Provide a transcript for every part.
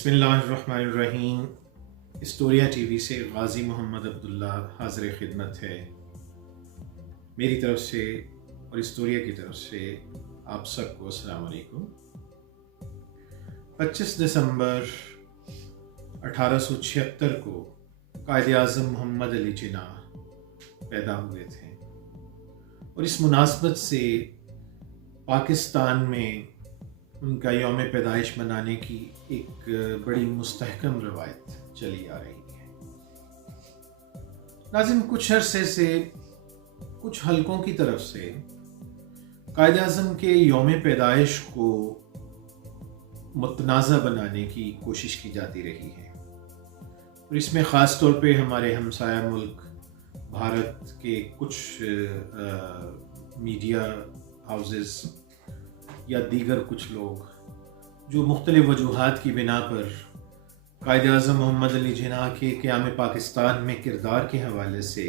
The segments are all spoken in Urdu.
بسم اللہ الرحمن الرحیم۔ اسٹوریا ٹی وی سے غازی محمد عبداللہ حاضر خدمت ہے۔ میری طرف سے اور اسٹوریا کی طرف سے آپ سب کو السلام علیکم۔ 25 دسمبر 1876 کو قائد اعظم محمد علی جناح پیدا ہوئے تھے، اور اس مناسبت سے پاکستان میں ان کا یوم پیدائش منانے کی ایک بڑی مستحکم روایت چلی آ رہی ہے۔ ناظرین، کچھ عرصے سے کچھ حلقوں کی طرف سے قائد اعظم کے یوم پیدائش کو متنازع بنانے کی کوشش کی جاتی رہی ہے، اور اس میں خاص طور پہ ہمارے ہمسایہ ملک بھارت کے کچھ میڈیا ہاؤسز یا دیگر کچھ لوگ جو مختلف وجوہات کی بنا پر قائد اعظم محمد علی جناح کے قیام پاکستان میں کردار کے حوالے سے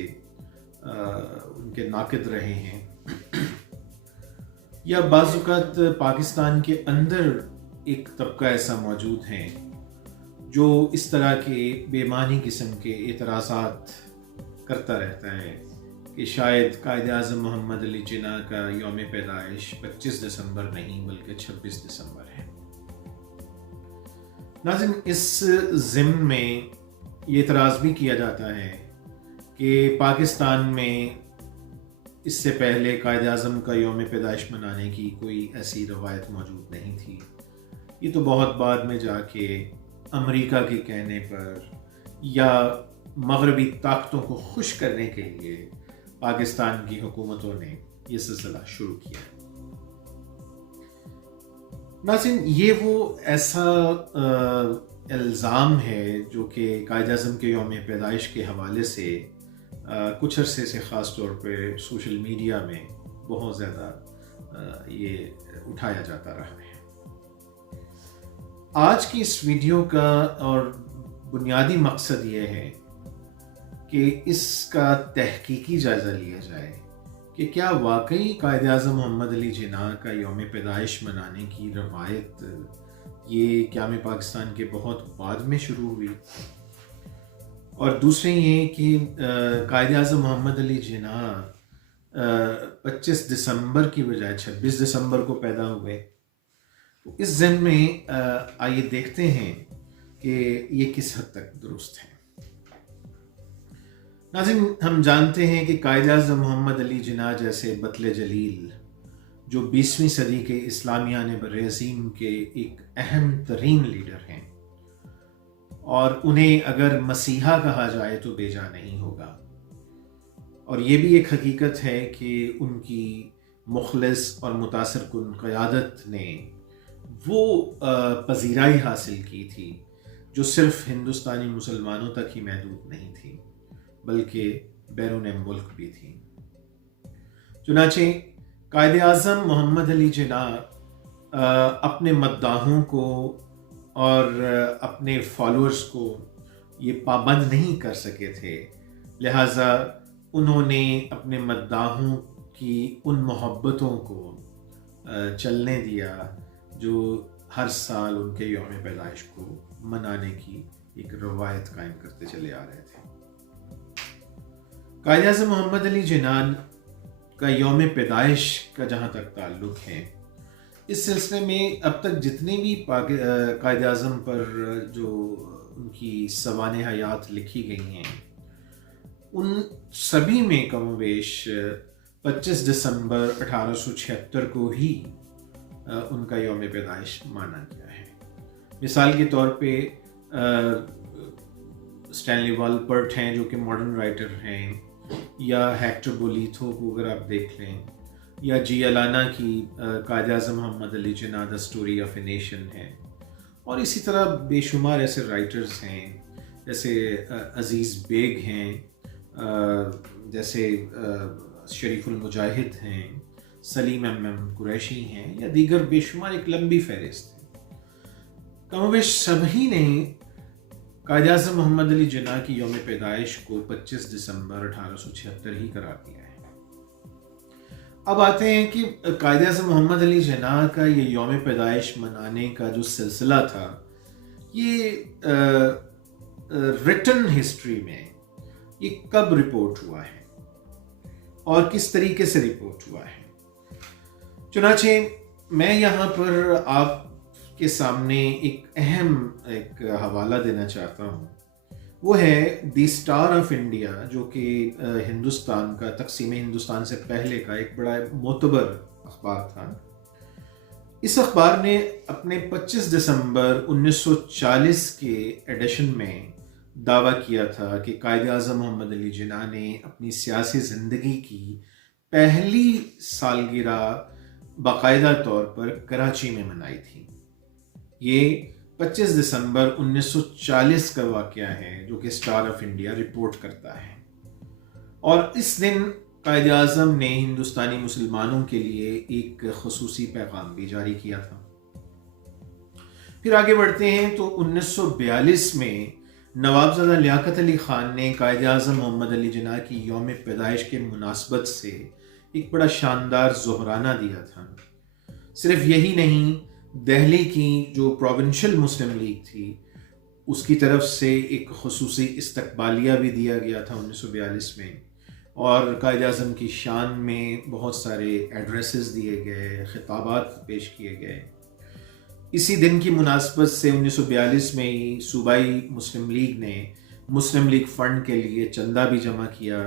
ان کے ناقد رہے ہیں، یا بعض اوقات پاکستان کے اندر ایک طبقہ ایسا موجود ہے جو اس طرح کے بے معنی قسم کے اعتراضات کرتا رہتا ہے کہ شاید قائد اعظم محمد علی جناح کا یوم پیدائش 25 دسمبر نہیں بلکہ 26 دسمبر ہے۔ ناظرین، اس ضمن میں یہ اعتراض بھی کیا جاتا ہے کہ پاکستان میں اس سے پہلے قائد اعظم کا یوم پیدائش منانے کی کوئی ایسی روایت موجود نہیں تھی۔ یہ تو بہت بعد میں جا کے امریکہ کے کہنے پر یا مغربی طاقتوں کو خوش کرنے کے لیے پاکستان کی حکومتوں نے یہ سلسلہ شروع کیا۔ ناظرین، یہ وہ ایسا الزام ہے جو کہ قائد اعظم کے یوم پیدائش کے حوالے سے کچھ عرصے سے خاص طور پہ سوشل میڈیا میں بہت زیادہ یہ اٹھایا جاتا رہا ہے۔ آج کی اس ویڈیو کا اور بنیادی مقصد یہ ہے کہ اس کا تحقیقی جائزہ لیا جائے کہ کیا واقعی قائد اعظم محمد علی جناح کا یوم پیدائش منانے کی روایت یہ قیام پاکستان کے بہت بعد میں شروع ہوئی، اور دوسرے یہ کہ قائد اعظم محمد علی جناح 25 دسمبر کی بجائے 26 دسمبر کو پیدا ہوئے۔ تو اس ضمن میں آئیے دیکھتے ہیں کہ یہ کس حد تک درست ہے۔ ناظرین، ہم جانتے ہیں کہ قائد اعظم محمد علی جناح جیسے بطل جلیل جو 20ویں صدی کے اسلامیہ بر عظیم کے ایک اہم ترین لیڈر ہیں، اور انہیں اگر مسیحا کہا جائے تو بے جا نہیں ہوگا، اور یہ بھی ایک حقیقت ہے کہ ان کی مخلص اور متاثر کن قیادت نے وہ پذیرائی حاصل کی تھی جو صرف ہندوستانی مسلمانوں تک ہی محدود نہیں تھی بلکہ بیرون ملک بھی تھی۔ چنانچہ قائد اعظم محمد علی جناح اپنے مداحوں کو اور اپنے فالوورز کو یہ پابند نہیں کر سکے تھے، لہٰذا انہوں نے اپنے مداحوں کی ان محبتوں کو چلنے دیا جو ہر سال ان کے یوم پیدائش کو منانے کی ایک روایت قائم کرتے چلے آ رہے تھے۔ قائد اعظم محمد علی جناح کا یوم پیدائش کا جہاں تک تعلق ہے، اس سلسلے میں اب تک جتنے بھی قائد اعظم پر جو ان کی سوانح حیات لکھی گئی ہیں، ان سبھی میں کم و بیش 25 دسمبر 1876 کو ہی ان کا یوم پیدائش مانا گیا ہے۔ مثال کے طور پہ اسٹینلی والپرٹ ہیں جو کہ ماڈرن رائٹر ہیں، یا ہیکٹر بولیتھو کو اگر آپ دیکھ لیں، یا جی الانا کی Quaid Azam Muhammad Ali Jinnah the story of a nation ہے، اور اسی طرح بے شمار ایسے رائٹرز ہیں جیسے عزیز بیگ ہیں، جیسے شریف المجاہد ہیں، سلیم قریشی ہیں، یا دیگر بے شمار ایک لمبی فہرست ہے۔ کم و بیش سبھی نے قائد اعظم محمد علی جناح کی یوم پیدائش کو 25 دسمبر 1876 ہی قرار دیا ہے۔ اب آتے ہیں کہ قائد اعظم محمد علی جناح کا یہ یوم پیدائش منانے کا جو سلسلہ تھا، یہ ریٹن ہسٹری میں یہ کب رپورٹ ہوا ہے اور کس طریقے سے رپورٹ ہوا ہے؟ چنانچہ میں یہاں پر آپ کے سامنے ایک اہم حوالہ دینا چاہتا ہوں. وہ ہے دی اسٹار آف انڈیا، جو کہ ہندوستان کا تقسیم ہندوستان سے پہلے کا ایک بڑا معتبر اخبار تھا. اس اخبار نے اپنے 25 دسمبر 1940 کے ایڈیشن میں دعویٰ کیا تھا کہ قائد اعظم محمد علی جناح نے اپنی سیاسی زندگی کی پہلی سالگرہ باقاعدہ طور پر کراچی میں منائی تھی. یہ 25 دسمبر 1940 کا واقعہ ہے جو کہ اسٹار آف انڈیا رپورٹ کرتا ہے. اور اس دن قائد اعظم نے ہندوستانی مسلمانوں کے لیے ایک خصوصی پیغام بھی جاری کیا تھا. پھر آگے بڑھتے ہیں تو 1942 میں نوابزادہ لیاقت علی خان نے قائد اعظم محمد علی جناح کی یوم پیدائش کے مناسبت سے ایک بڑا شاندار ظہرانہ دیا تھا. صرف یہی نہیں، دہلی کی جو پروونشل مسلم لیگ تھی اس کی طرف سے ایک خصوصی استقبالیہ بھی دیا گیا تھا 1942 میں، اور قائد اعظم کی شان میں بہت سارے ایڈریسز دیے گئے، خطابات پیش کیے گئے. اسی دن کی مناسبت سے 1942 میں ہی صوبائی مسلم لیگ نے مسلم لیگ فنڈ کے لیے چندہ بھی جمع کیا،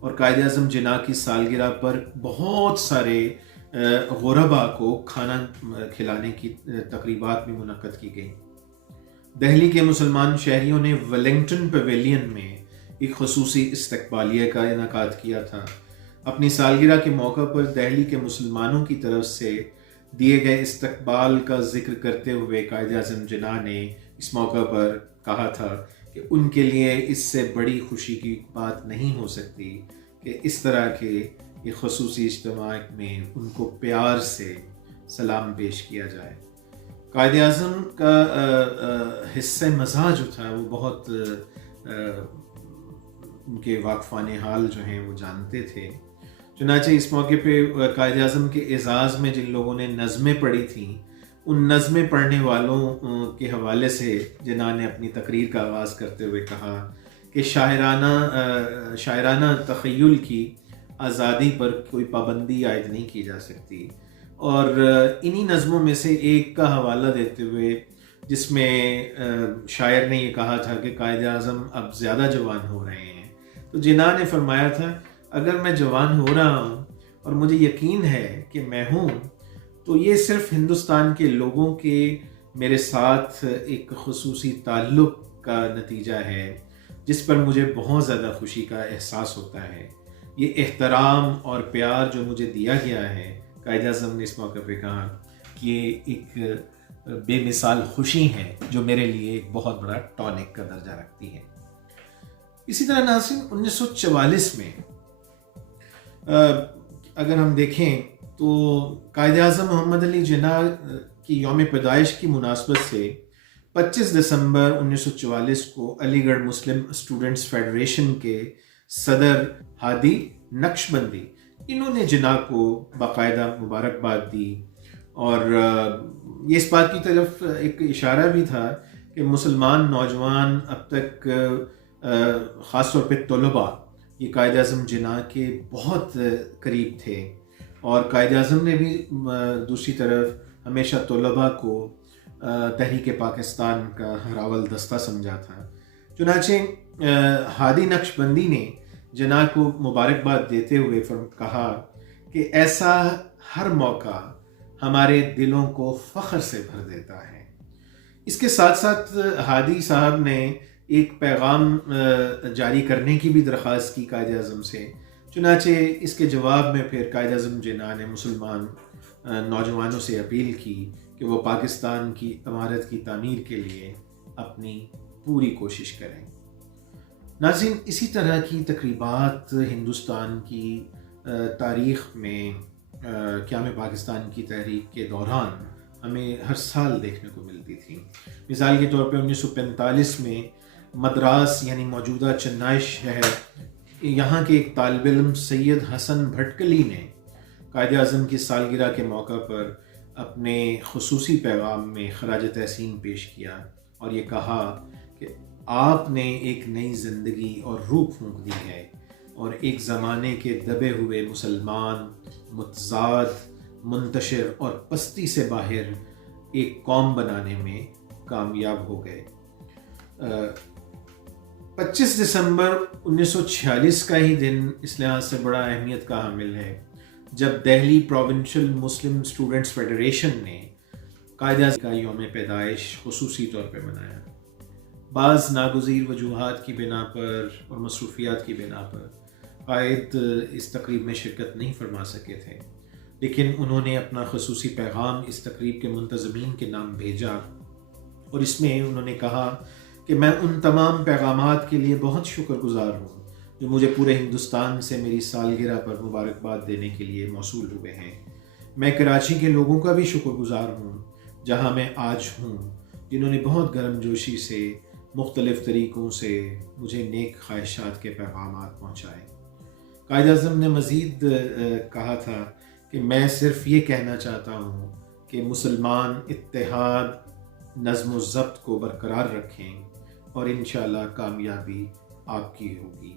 اور قائد اعظم جناح کی سالگرہ پر بہت سارے غربا کو کھانا کھلانے کی تقریبات بھی منعقد کی گئی. دہلی کے مسلمان شہریوں نے ویلنگٹن پیویلین میں ایک خصوصی استقبالیہ کا انعقاد کیا تھا. اپنی سالگرہ کے موقع پر دہلی کے مسلمانوں کی طرف سے دیے گئے استقبال کا ذکر کرتے ہوئے قائد اعظم جناح نے اس موقع پر کہا تھا کہ ان کے لیے اس سے بڑی خوشی کی بات نہیں ہو سکتی کہ اس طرح کے ایک خصوصی اجتماع میں ان کو پیار سے سلام پیش کیا جائے. قائد اعظم کا حصہ مزاج جو تھا وہ بہت ان کے واقفان حال جو ہیں وہ جانتے تھے. چنانچہ اس موقع پہ قائد اعظم کے اعزاز میں جن لوگوں نے نظمیں پڑھی تھیں، ان نظمیں پڑھنے والوں کے حوالے سے جناح نے اپنی تقریر کا آغاز کرتے ہوئے کہا کہ شاعرانہ تخیل کی آزادی پر کوئی پابندی عائد نہیں کی جا سکتی. اور انہی نظموں میں سے ایک کا حوالہ دیتے ہوئے جس میں شاعر نے یہ کہا تھا کہ قائد اعظم اب زیادہ جوان ہو رہے ہیں، تو جناح نے فرمایا تھا اگر میں جوان ہو رہا ہوں اور مجھے یقین ہے کہ میں ہوں، تو یہ صرف ہندوستان کے لوگوں کے میرے ساتھ ایک خصوصی تعلق کا نتیجہ ہے جس پر مجھے بہت زیادہ خوشی کا احساس ہوتا ہے. یہ احترام اور پیار جو مجھے دیا گیا ہے، قائد اعظم نے اس موقع پہ کہا کہ یہ ایک بے مثال خوشی ہے جو میرے لیے ایک بہت بڑا ٹونک کا درجہ رکھتی ہے. اسی طرح ناظرین 1944 میں اگر ہم دیکھیں تو قائد اعظم محمد علی جناح کی یوم پیدائش کی مناسبت سے 25 دسمبر 1944 کو علی گڑھ مسلم اسٹوڈنٹس فیڈریشن کے صدر ہادی نقشبندی انہوں نے جناح کو باقاعدہ مبارکباد دی، اور یہ اس بات کی طرف ایک اشارہ بھی تھا کہ مسلمان نوجوان اب تک خاص طور پہ طلباء یہ قائد اعظم جناح کے بہت قریب تھے، اور قائد اعظم نے بھی دوسری طرف ہمیشہ طلباء کو تحریک پاکستان کا ہراول دستہ سمجھا تھا. چنانچہ ہادی نقشبندی نے جناح کو مبارکباد دیتے ہوئے کہا کہ ایسا ہر موقع ہمارے دلوں کو فخر سے بھر دیتا ہے. اس کے ساتھ ساتھ ہادی صاحب نے ایک پیغام جاری کرنے کی بھی درخواست کی قائد اعظم سے. چنانچہ اس کے جواب میں پھر قائد اعظم جناح نے مسلمان نوجوانوں سے اپیل کی کہ وہ پاکستان کی عمارت کی تعمیر کے لیے اپنی پوری کوشش کریں. ناظرین، اسی طرح کی تقریبات ہندوستان کی تاریخ میں قیام پاکستان کی تحریک کے دوران ہمیں ہر سال دیکھنے کو ملتی تھی. مثال کے طور پہ 1945 میں مدراس یعنی موجودہ چنائی شہر، یہاں کے ایک طالب علم سید حسن بھٹکلی نے قائد اعظم کی سالگرہ کے موقع پر اپنے خصوصی پیغام میں خراج تحسین پیش کیا اور یہ کہا کہ آپ نے ایک نئی زندگی اور روح پھونک دی ہے اور ایک زمانے کے دبے ہوئے مسلمان متضاد، منتشر اور پستی سے باہر ایک قوم بنانے میں کامیاب ہو گئے۔ 25 دسمبر 1946 کا ہی دن اس لحاظ سے بڑا اہمیت کا حامل ہے جب دہلی پروونشل مسلم اسٹوڈنٹس فیڈریشن نے قائد اعظم کا یوم پیدائش خصوصی طور پہ منایا۔ بعض ناگزیر وجوہات کی بنا پر اور مصروفیات کی بنا پر قائد اس تقریب میں شرکت نہیں فرما سکے تھے، لیکن انہوں نے اپنا خصوصی پیغام اس تقریب کے منتظمین کے نام بھیجا اور اس میں انہوں نے کہا کہ میں ان تمام پیغامات کے لیے بہت شکر گزار ہوں جو مجھے پورے ہندوستان سے میری سالگرہ پر مبارکباد دینے کے لیے موصول ہوئے ہیں۔ میں کراچی کے لوگوں کا بھی شکر گزار ہوں جہاں میں آج ہوں، جنہوں نے بہت گرم جوشی سے مختلف طریقوں سے مجھے نیک خواہشات کے پیغامات پہنچائے۔ قائد اعظم نے مزید کہا تھا کہ میں صرف یہ کہنا چاہتا ہوں کہ مسلمان اتحاد، نظم و ضبط کو برقرار رکھیں اور انشاءاللہ کامیابی آپ کی ہوگی۔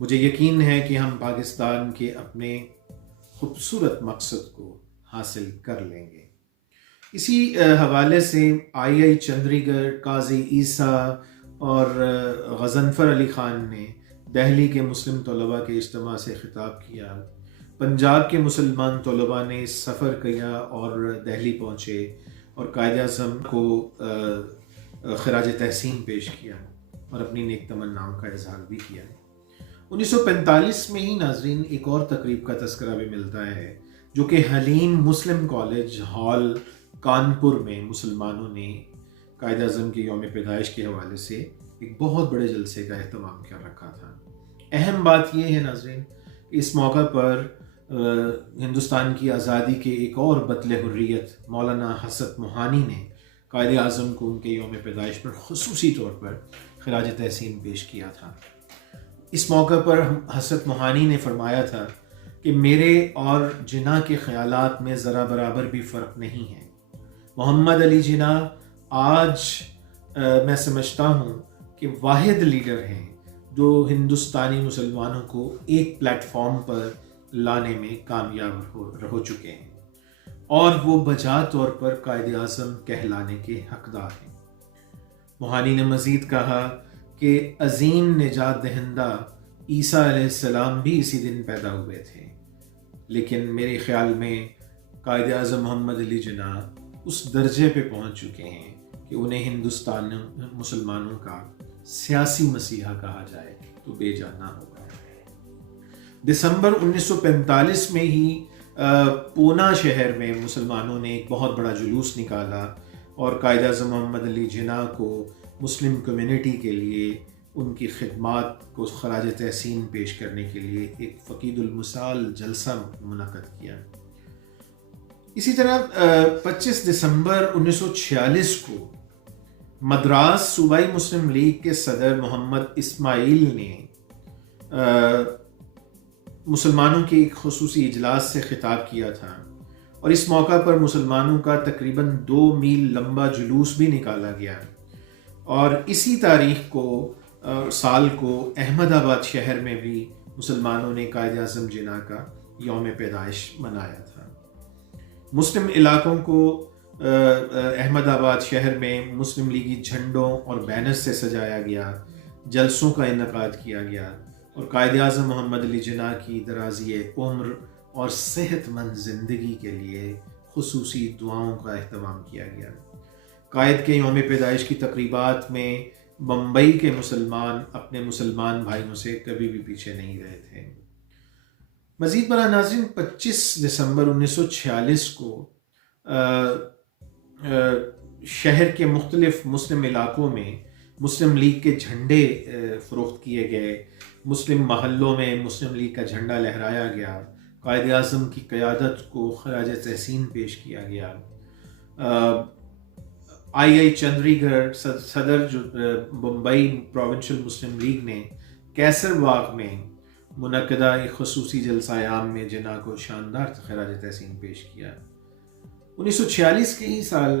مجھے یقین ہے کہ ہم پاکستان کے اپنے خوبصورت مقصد کو حاصل کر لیں گے۔ اسی حوالے سے آئی چندری گڑھ، قاضی عیسیٰ اور غضنفر علی خان نے دہلی کے مسلم طلباء کے اجتماع سے خطاب کیا۔ پنجاب کے مسلمان طلباء نے سفر کیا اور دہلی پہنچے اور قائد اعظم کو خراج تحسین پیش کیا اور اپنی نیک تمناؤں کا اظہار بھی کیا۔ 1945 میں ہی ناظرین ایک اور تقریب کا تذکرہ بھی ملتا ہے جو کہ حلیم مسلم کالج ہال کانپور میں مسلمانوں نے قائد اعظم کے یوم پیدائش کے حوالے سے ایک بہت بڑے جلسے کا اہتمام کر رکھا تھا۔ اہم بات یہ ہے ناظرین کہ اس موقع پر ہندوستان کی آزادی کے ایک اور بطل حریت مولانا حسرت موہانی نے قائد اعظم کو ان کے یوم پیدائش پر خصوصی طور پر خراج تحسین پیش کیا تھا۔ اس موقع پر حسرت موہانی نے فرمایا تھا کہ میرے اور جناح کے خیالات میں ذرا برابر بھی فرق نہیں ہے۔ محمد علی جناح آج میں سمجھتا ہوں کہ واحد لیڈر ہیں جو ہندوستانی مسلمانوں کو ایک پلیٹ فارم پر لانے میں کامیاب ہو چکے ہیں اور وہ بجا طور پر قائد اعظم کہلانے کے حقدار ہیں۔ موہانی نے مزید کہا کہ عظیم نجات دہندہ عیسیٰ علیہ السلام بھی اسی دن پیدا ہوئے تھے، لیکن میرے خیال میں قائد اعظم محمد علی جناح اس درجے پہ پہنچ چکے ہیں کہ انہیں ہندوستان مسلمانوں کا سیاسی مسیحا کہا جائے تو بے جانا ہوگا۔ دسمبر 1945 میں ہی پونا شہر میں مسلمانوں نے ایک بہت بڑا جلوس نکالا اور قائد اعظم محمد علی جناح کو مسلم کمیونٹی کے لیے ان کی خدمات کو خراج تحسین پیش کرنے کے لیے ایک فقید المثال جلسہ منعقد کیا۔ اسی طرح 25 دسمبر 1946 کو مدراس صوبائی مسلم لیگ کے صدر محمد اسماعیل نے مسلمانوں کے ایک خصوصی اجلاس سے خطاب کیا تھا اور اس موقع پر مسلمانوں کا تقریباً 2 میل لمبا جلوس بھی نکالا گیا اور اسی تاریخ کو سال کو احمد آباد شہر میں بھی مسلمانوں نے قائد اعظم جناح کا یوم پیدائش منایا تھا۔ مسلم علاقوں کو احمد آباد شہر میں مسلم لیگی جھنڈوں اور بینر سے سجایا گیا، جلسوں کا انعقاد کیا گیا اور قائد اعظم محمد علی جناح کی درازی عمر اور صحت مند زندگی کے لیے خصوصی دعاؤں کا اہتمام کیا گیا۔ قائد کے یوم پیدائش کی تقریبات میں بمبئی کے مسلمان اپنے مسلمان بھائیوں سے کبھی بھی پیچھے نہیں رہے تھے۔ مزید برآں ناظرین 25 دسمبر 1946 کو شہر کے مختلف مسلم علاقوں میں مسلم لیگ کے جھنڈے فروخت کیے گئے، مسلم محلوں میں مسلم لیگ کا جھنڈا لہرایا گیا، قائد اعظم کی قیادت کو خراج تحسین پیش کیا گیا۔ آئی چندری گڑھ صدر جو بمبئی پروونشل مسلم لیگ نے کیسر باغ میں منعقدہ ایک خصوصی جلسہ عام میں جناح کو شاندار خراج تحسین پیش کیا۔ 1946 کے ہی سال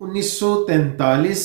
1943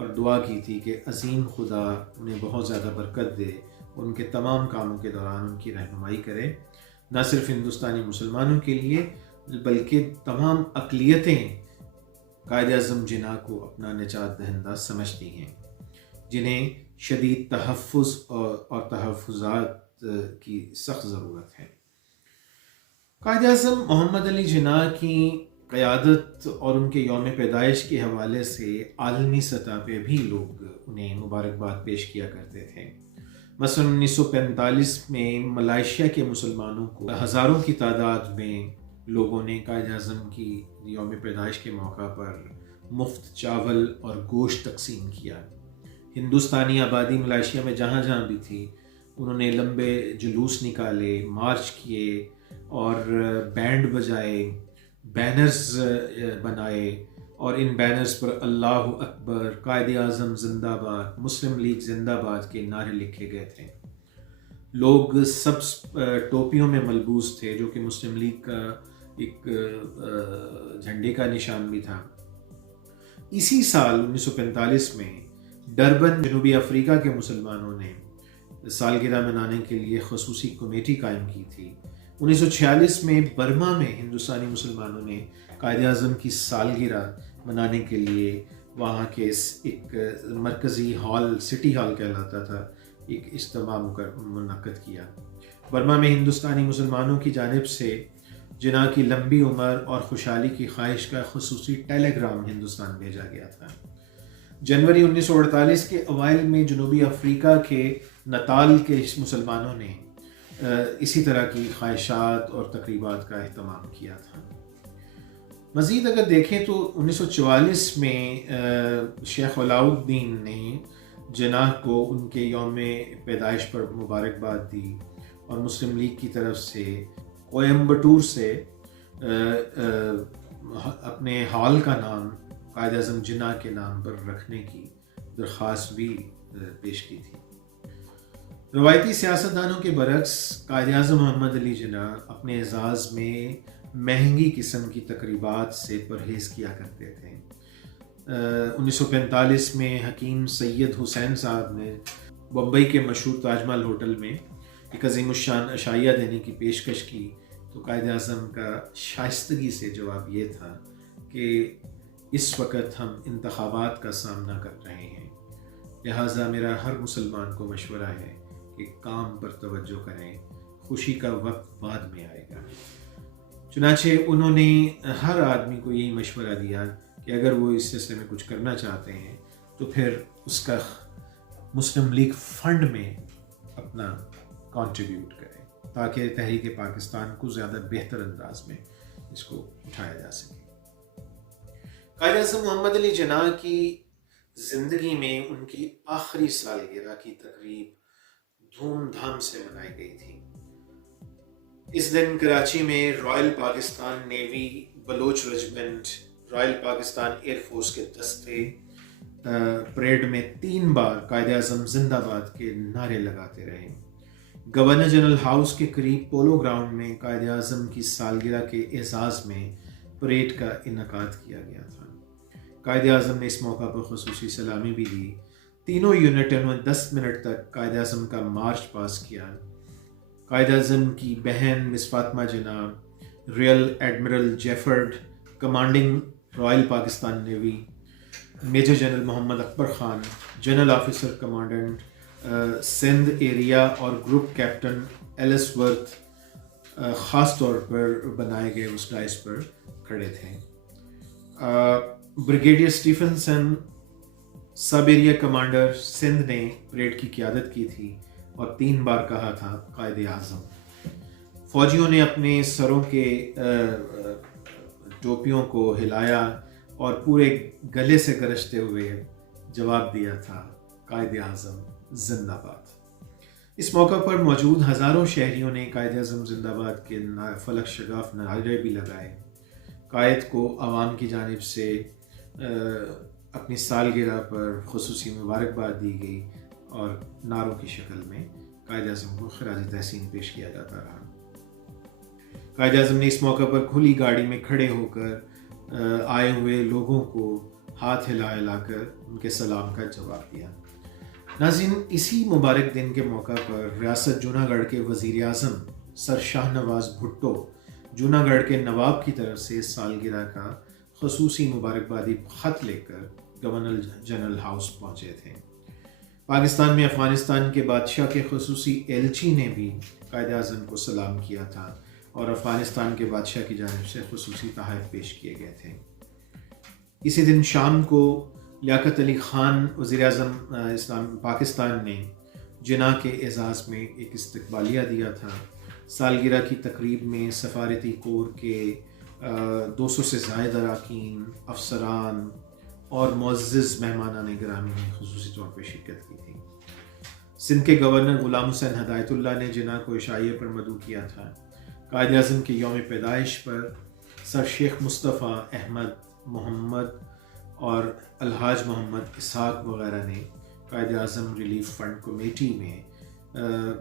اور دعا کی تھی کہ عظیم خدا انہیں بہت زیادہ برکت دے، ان کے تمام کاموں کے دوران ان کی رہنمائی کرے، نہ صرف ہندوستانی مسلمانوں کے لیے بلکہ تمام اقلیتیں قائد اعظم جناح کو اپنا نجات دہندہ سمجھتی ہیں، جنہیں شدید تحفظ اور تحفظات کی سخت ضرورت ہے۔ قائد اعظم محمد علی جناح کی قیادت اور ان کے یوم پیدائش کے حوالے سے عالمی سطح پہ بھی لوگ انہیں مبارکباد پیش کیا کرتے تھے۔ مثلا 1945 میں ملائیشیا کے مسلمانوں کو ہزاروں کی تعداد میں لوگوں نے قائد اعظم کی یوم پیدائش کے موقع پر مفت چاول اور گوشت تقسیم کیا۔ ہندوستانی آبادی ملائیشیا میں جہاں جہاں بھی تھی، انہوں نے لمبے جلوس نکالے، مارچ کیے اور بینڈ بجائے، بینرز بنائے اور ان بینرز پر اللہ اکبر، قائد اعظم زندہ باد، مسلم لیگ زندہ باد کے نعرے لکھے گئے تھے۔ لوگ سب ٹوپیوں میں ملبوس تھے، جو کہ مسلم لیگ کا ایک جھنڈے کا نشان بھی تھا۔ اسی سال 1945 میں ڈربن جنوبی افریقہ کے مسلمانوں نے سالگرہ منانے کے لیے خصوصی کمیٹی قائم کی تھی۔ 1946 میں برما میں ہندوستانی مسلمانوں نے قائد اعظم کی سالگرہ منانے کے لیے وہاں کے ایک مرکزی ہال، سٹی ہال کہلاتا تھا، ایک اجتماع منعقد کیا۔ برما میں ہندوستانی مسلمانوں کی جانب سے جناح کی لمبی عمر اور خوشحالی کی خواہش کا خصوصی ٹیلی گرام ہندوستان بھیجا گیا تھا۔ جنوری 1948 کے اوائل میں جنوبی افریقہ کے نتال کے مسلمانوں نے اسی طرح کی خواہشات اور تقریبات کا اہتمام کیا تھا۔ مزید اگر دیکھیں تو 1944 میں شیخ علاؤ الدین نے جناح کو ان کے یوم پیدائش پر مبارکباد دی اور مسلم لیگ کی طرف سے کوئمبٹور سے اپنے ہال کا نام قائد اعظم جناح کے نام پر رکھنے کی درخواست بھی پیش کی تھی۔ روایتی سیاستدانوں کے برعکس قائد اعظم محمد علی جناح اپنے اعزاز میں مہنگی قسم کی تقریبات سے پرہیز کیا کرتے تھے۔ 1945 میں حکیم سید حسین صاحب نے بمبئی کے مشہور تاج محل ہوٹل میں ایک عظیم الشان عشائیہ دینے کی پیشکش کی، تو قائد اعظم کا شائستگی سے جواب یہ تھا کہ اس وقت ہم انتخابات کا سامنا کر رہے ہیں، لہٰذا میرا ہر مسلمان کو مشورہ ہے کہ کام پر توجہ کریں، خوشی کا وقت بعد میں آئے گا۔ چنانچہ انہوں نے ہر آدمی کو یہی مشورہ دیا کہ اگر وہ اس سلسلے میں کچھ کرنا چاہتے ہیں تو پھر اس کا مسلم لیگ فنڈ میں اپنا کنٹریبیوٹ کریں تاکہ تحریک پاکستان کو زیادہ بہتر انداز میں اس کو اٹھایا جا سکے۔ قائد اعظم محمد علی جناح کی زندگی میں ان کی آخری سالگرہ کی تقریب دھوم دھام سے منائی گئی تھی۔ اس دن کراچی میں Royal Pakistan navy Baloch regiment, Royal Pakistan air force کے دستے پریڈ میں 3 بار قائد اعظم زندہ باد کے نعرے لگاتے رہے۔ گورنر جنرل ہاؤس کے قریب پولو گراؤنڈ میں قائد اعظم کی سالگرہ کے اعزاز میں پریڈ کا انعقاد کیا گیا تھا۔ قائد اعظم نے اس موقع پر خصوصی سلامی بھی دی۔ تینوں یونٹوں نے 10 منٹ تک قائد اعظم کا مارچ پاس کیا۔ قائد اعظم کی بہن Miss Fatima Jinnah, rear admiral Jefford, commanding Royal Pakistan Navy, major general Muhammad Akbar Khan, general officer commanding Sindh area اور گروپ کیپٹن ایلس ورتھ خاص طور پر بنائے گئے اس ڈائس پر کھڑے تھے۔ بریگیڈیئر اسٹیفنسن، سب ایریا کمانڈر سندھ نے پریڈ کی قیادت کی تھی اور 3 بار کہا تھا قائد اعظم۔ فوجیوں نے اپنے سروں کے ٹوپیوں کو ہلایا اور پورے گلے سے گرجتے ہوئے جواب دیا تھا قائد اعظم زندہ باد۔ اس موقع پر موجود ہزاروں شہریوں نے قائد اعظم زندہ باد کے فلک شگاف نعرے بھی لگائے۔ قائد کو عوام کی جانب سے اپنی سالگرہ پر خصوصی مبارکباد دی گئی اور نعروں کی شکل میں قائد اعظم کو خراج تحسین پیش کیا جاتا رہا۔ قائد اعظم نے اس موقع پر کھلی گاڑی میں کھڑے ہو کر آئے ہوئے لوگوں کو ہاتھ ہلا ہلا کر ان کے سلام کا جواب دیا۔ ناظرین، اسی مبارک دن کے موقع پر ریاست جوناگڑھ کے وزیر اعظم سر شاہ نواز بھٹو جوناگڑھ کے نواب کی طرف سے سالگرہ کا خصوصی مبارکبادی خط لے کر گورنر جنرل ہاؤس پہنچے تھے۔ پاکستان میں افغانستان کے بادشاہ کے خصوصی ایلچی نے بھی قائد اعظم کو سلام کیا تھا اور افغانستان کے بادشاہ کی جانب سے خصوصی تحائف پیش کیے گئے تھے۔ اسی دن شام کو لیاقت علی خان وزیر اعظم اسلام پاکستان نے جناح کے اعزاز میں ایک استقبالیہ دیا تھا۔ سالگرہ کی تقریب میں سفارتی کور کے 200 سے زائد اراکین، افسران اور معزز مہمانان گرامی نے خصوصی طور پہ شرکت کی تھی۔ سندھ کے گورنر غلام حسین ہدایت اللہ نے جناح کو عشائیے پر مدعو کیا تھا۔ قائد اعظم کے یوم پیدائش پر سر شیخ مصطفیٰ احمد محمد اور الحاج محمد اسحاق وغیرہ نے Quaid Azam relief fund committee میں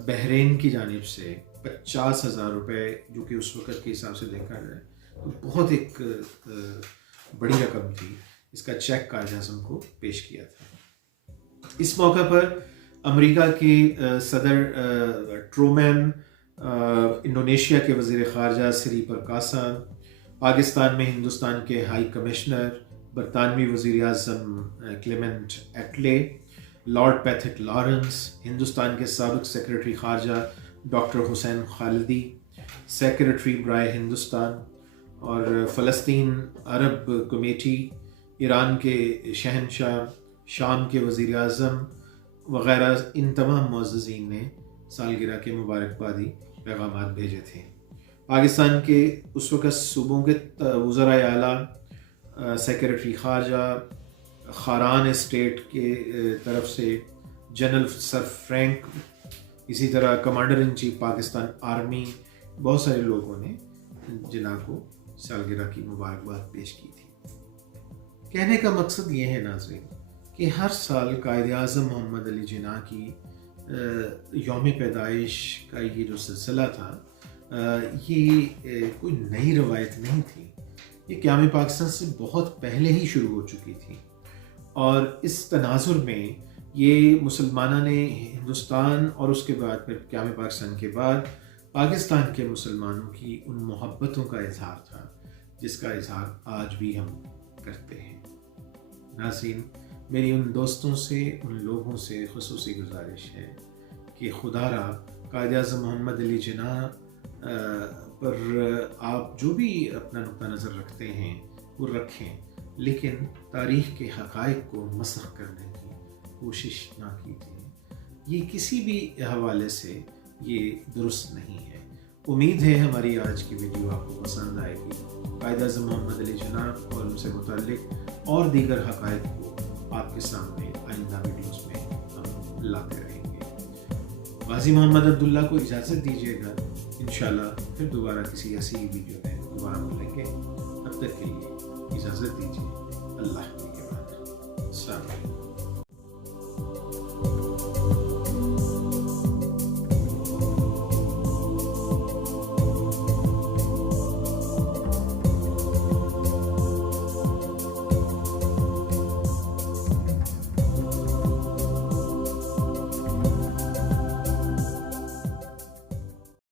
بحرین کی جانب سے 50,000 روپے، جو کہ اس وقت کے حساب سے دیکھا جائے تو بہت ایک بڑی رقم تھی، اس کا چیک قائد اعظم کو پیش کیا تھا۔ اس موقع پر امریکہ کے صدر ٹرومین، انڈونیشیا کے وزیر خارجہ سری پرکاسا، پاکستان میں ہندوستان کے ہائی کمشنر، برطانوی وزیر اعظم کلیمنٹ ایٹلے، لارڈ پیتھک لارنس، ہندوستان کے سابق سیکرٹری خارجہ ڈاکٹر حسین خالدی، سیکرٹری برائے ہندوستان اور فلسطین عرب کمیٹی، ایران کے شہنشاہ، شام کے وزیر اعظم وغیرہ، ان تمام معززین نے سالگرہ کے مبارکبادی پیغامات بھیجے تھے۔ پاکستان کے اس وقت صوبوں کے وزرائے اعلیٰ، سیکرٹری خارجہ، خاران اسٹیٹ کے طرف سے جنرل سر فرینک، اسی طرح commander in chief Pakistan army, بہت سارے لوگوں نے جناح کو سالگرہ کی مبارکباد پیش کی تھی۔ کہنے کا مقصد یہ ہے ناظرین کہ ہر سال قائد اعظم محمد علی جناح کی یوم پیدائش کا یہ جو سلسلہ تھا، یہ کوئی نئی روایت نہیں تھی، یہ قیام پاکستان سے بہت پہلے ہی شروع ہو چکی تھی، اور اس تناظر میں یہ مسلمانوں نے ہندوستان اور اس کے بعد پھر قیام پاکستان کے بعد پاکستان کے مسلمانوں کی ان محبتوں کا اظہار تھا جس کا اظہار آج بھی ہم کرتے ہیں۔ ناظرین، میری ان دوستوں سے، ان لوگوں سے خصوصی گزارش ہے کہ خدا را قائد اعظم محمد علی جناح پر آپ جو بھی اپنا نقطہ نظر رکھتے ہیں وہ رکھیں، لیکن تاریخ کے حقائق کو مسخ کرنے کی کوشش نہ کیجیے۔ یہ کسی بھی حوالے سے یہ درست نہیں ہے۔ امید ہے ہماری آج کی ویڈیو آپ کو پسند آئے گی۔ قائد اعظم محمد علی جناح اور ان سے متعلق اور دیگر حقائق کو آپ کے سامنے آئندہ ویڈیوز میں ہم لاتے رہیں گے۔ غازی محمد عبداللہ کو اجازت دیجیے گا، انشاءاللہ پھر دوبارہ کسی ایسی ویڈیو میں دوبارہ ملیں گے۔ تب تک کے لیے اجازت دیجیے۔ اللہ کے بعد السلام علیکم۔